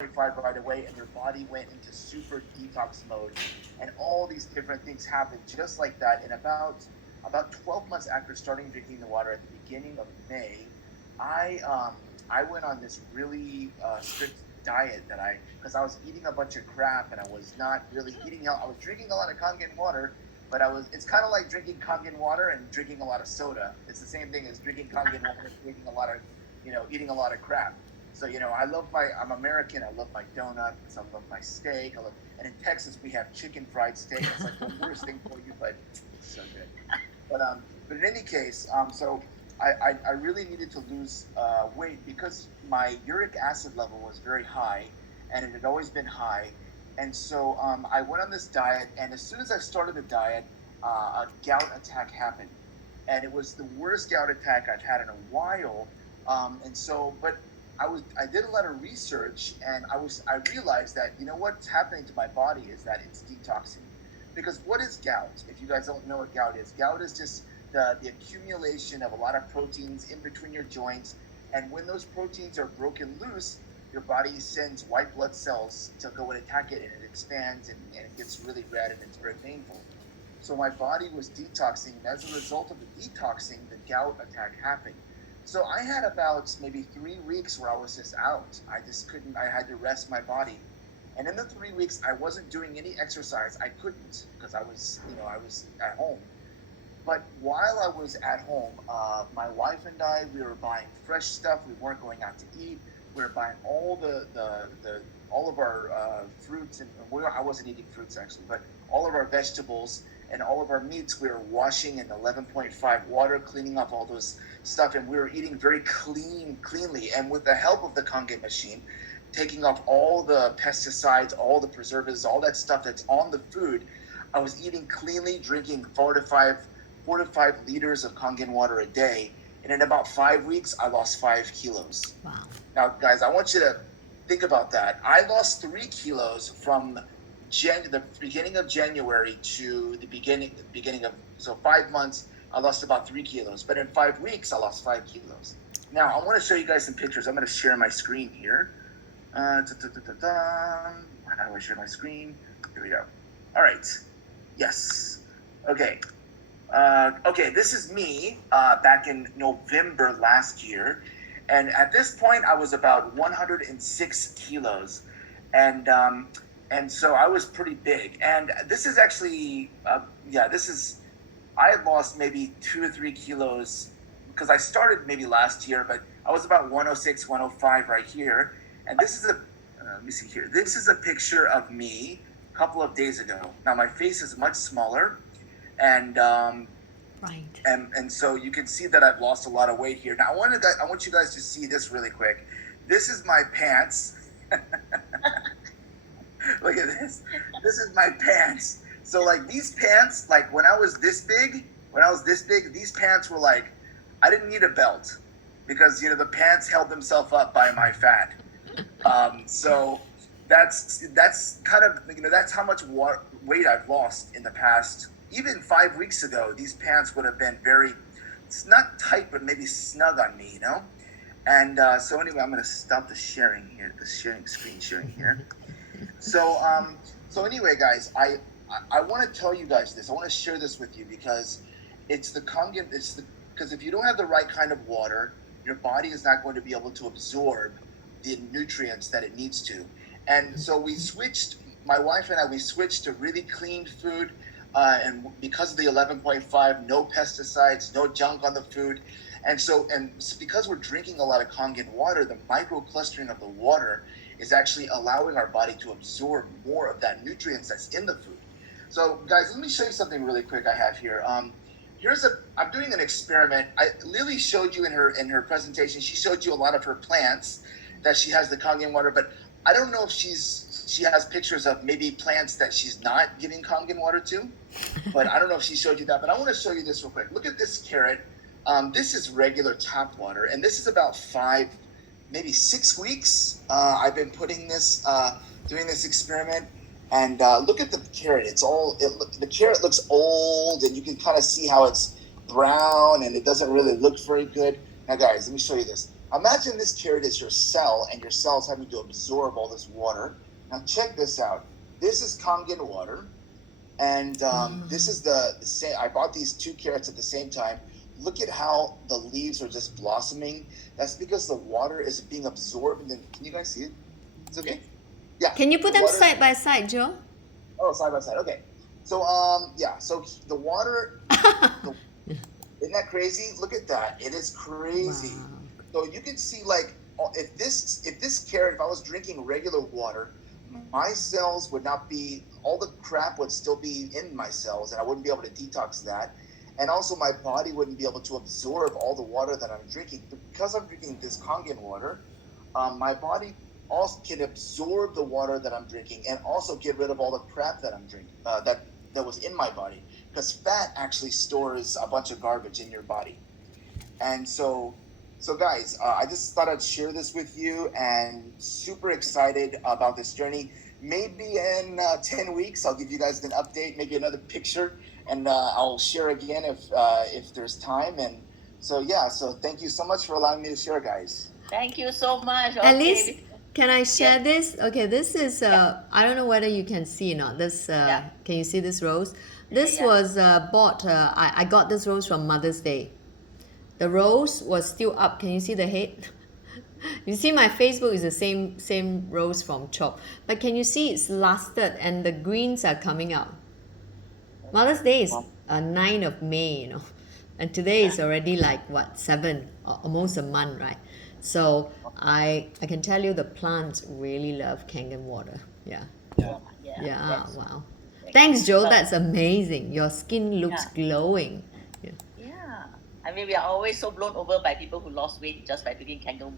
11.5 right away, and your body went into super detox mode, and all these different things happened just like that. And about 12 months after starting drinking the water at the beginning of May, I went on this really strict diet that because I was eating a bunch of crap and I was not really eating I was drinking a lot of Kangen water, but it's kind of like drinking Kangen water and drinking a lot of soda. It's the same thing as drinking Kangen water and drinking a lot of, eating a lot of crap. So, I'm American. I love my donuts. I love my steak. And in Texas, we have chicken fried steak. It's like the worst thing for you, but it's so good. But in any case, so I really needed to lose weight because my uric acid level was very high, and it had always been high. And so I went on this diet, and as soon as I started the diet, a gout attack happened. And it was the worst gout attack I've had in a while. But I did a lot of research, and I realized that, what's happening to my body is that it's detoxing. Because what is gout? If you guys don't know what gout is just the accumulation of a lot of proteins in between your joints. And when those proteins are broken loose, your body sends white blood cells to go and attack it, and it expands and it gets really red, and it's very painful. So my body was detoxing, and as a result of the detoxing, the gout attack happened. So I had about maybe 3 weeks where I was just out. I just couldn't, I had to rest my body. And in the 3 weeks, I wasn't doing any exercise. I couldn't because I was at home. But while I was at home, my wife and I, we were buying fresh stuff. We weren't going out to eat. We were buying all all of our fruits, and I wasn't eating fruits actually, but all of our vegetables and all of our meats we were washing in 11.5 water, cleaning off all those stuff, and we were eating very cleanly. And with the help of the Kangen machine, taking off all the pesticides, all the preservatives, all that stuff that's on the food, I was eating cleanly, drinking 4 to 5 liters of Kangen water a day. And in about 5 weeks, I lost 5 kilos. Wow. Now, guys, I want you to think about that. I lost 3 kilos from the beginning of January to the beginning of, so 5 months, I lost about 3 kilos. But in 5 weeks, I lost 5 kilos. Now, I want to show you guys some pictures. I'm going to share my screen here. How do I share my screen? Here we go. All right. Yes. Okay. This is me back in November last year. And at this point, I was about 106 kilos. And so I was pretty big. And this is actually, I had lost maybe 2 or 3 kilos because I started maybe last year, but I was about 106, 105 right here. And this is let me see here. This is a picture of me a couple of days ago. Now my face is much smaller, and Right. And so you can see that I've lost a lot of weight here. Now I want you guys to see this really quick. This is my pants. Look at this. This is my pants. So like these pants, like when I was this big, these pants were like, I didn't need a belt because the pants held themselves up by my fat. So that's kind of that's how much weight I've lost in the past. Even 5 weeks ago, these pants would have been it's not tight, but maybe snug on me, And so anyway, I'm going to stop the screen sharing here. So anyway, guys, I want to tell you guys this. I want to share this with you because it's the Kangen. Because if you don't have the right kind of water, your body is not going to be able to absorb the nutrients that it needs to. And so my wife and I, we switched to really clean food. And because of the 11.5, no pesticides, no junk on the food. And because we're drinking a lot of Kangen water, the microclustering of the water is actually allowing our body to absorb more of that nutrients that's in the food. So guys, let me show you something really quick I have here. I'm doing an experiment. Lily showed you in her presentation, she showed you a lot of her plants that she has the Kangen water, but I don't know if she has pictures of maybe plants that she's not giving Kangen water to, but I don't know if she showed you that. But I want to show you this real quick. Look at this carrot. This is regular tap water, and this is about 5, maybe 6 weeks. I've been doing this experiment, and look at the carrot. The carrot looks old, and you can kind of see how it's brown, and it doesn't really look very good. Now, guys, let me show you this. Imagine this carrot is your cell, and your cell's having to absorb all this water. Now check this out. This is Kangen water, and this is the same. I bought these two carrots at the same time. Look at how the leaves are just blossoming. That's because the water is being absorbed. And then, can you guys see it? It's okay. Yeah. Can you put the them water- side by side, Joe? Oh, side by side. Okay. So yeah. So the water. Isn't that crazy? Look at that. It is crazy. Wow. So you can see, like, if this carrot, if I was drinking regular water, my cells would not be, all the crap would still be in my cells, and I wouldn't be able to detox that. And also my body wouldn't be able to absorb all the water that I'm drinking. Because I'm drinking this Kangen water, my body also can absorb the water that I'm drinking and also get rid of all the crap that I'm drinking, that was in my body. Because fat actually stores a bunch of garbage in your body. And so guys, I just thought I'd share this with you, and super excited about this journey. Maybe in 10 weeks, I'll give you guys an update, maybe another picture, and I'll share again if there's time. And so yeah, so thank you so much for allowing me to share, guys. Thank you so much. At Okay. least, can I share Yeah. this? Okay, this is, I don't know whether you can see or not. This, Yeah. can you see this rose? This Yeah. was bought, I got this rose from Mother's Day. The rose was still up. Can you see the head? You see my Facebook is the same rose from Chop. But can you see it's lasted and the greens are coming out. Mother's Day is 9th of May, you know. And today is already like what, 7, almost a month, right? So I can tell you the plants really love Kangen water. Yeah. Yeah. Yeah, That's- wow. Thanks, Joe. That's amazing. Your skin looks Yeah. glowing. Yeah. I mean, we are always so blown over by people who lost weight just by drinking Kangen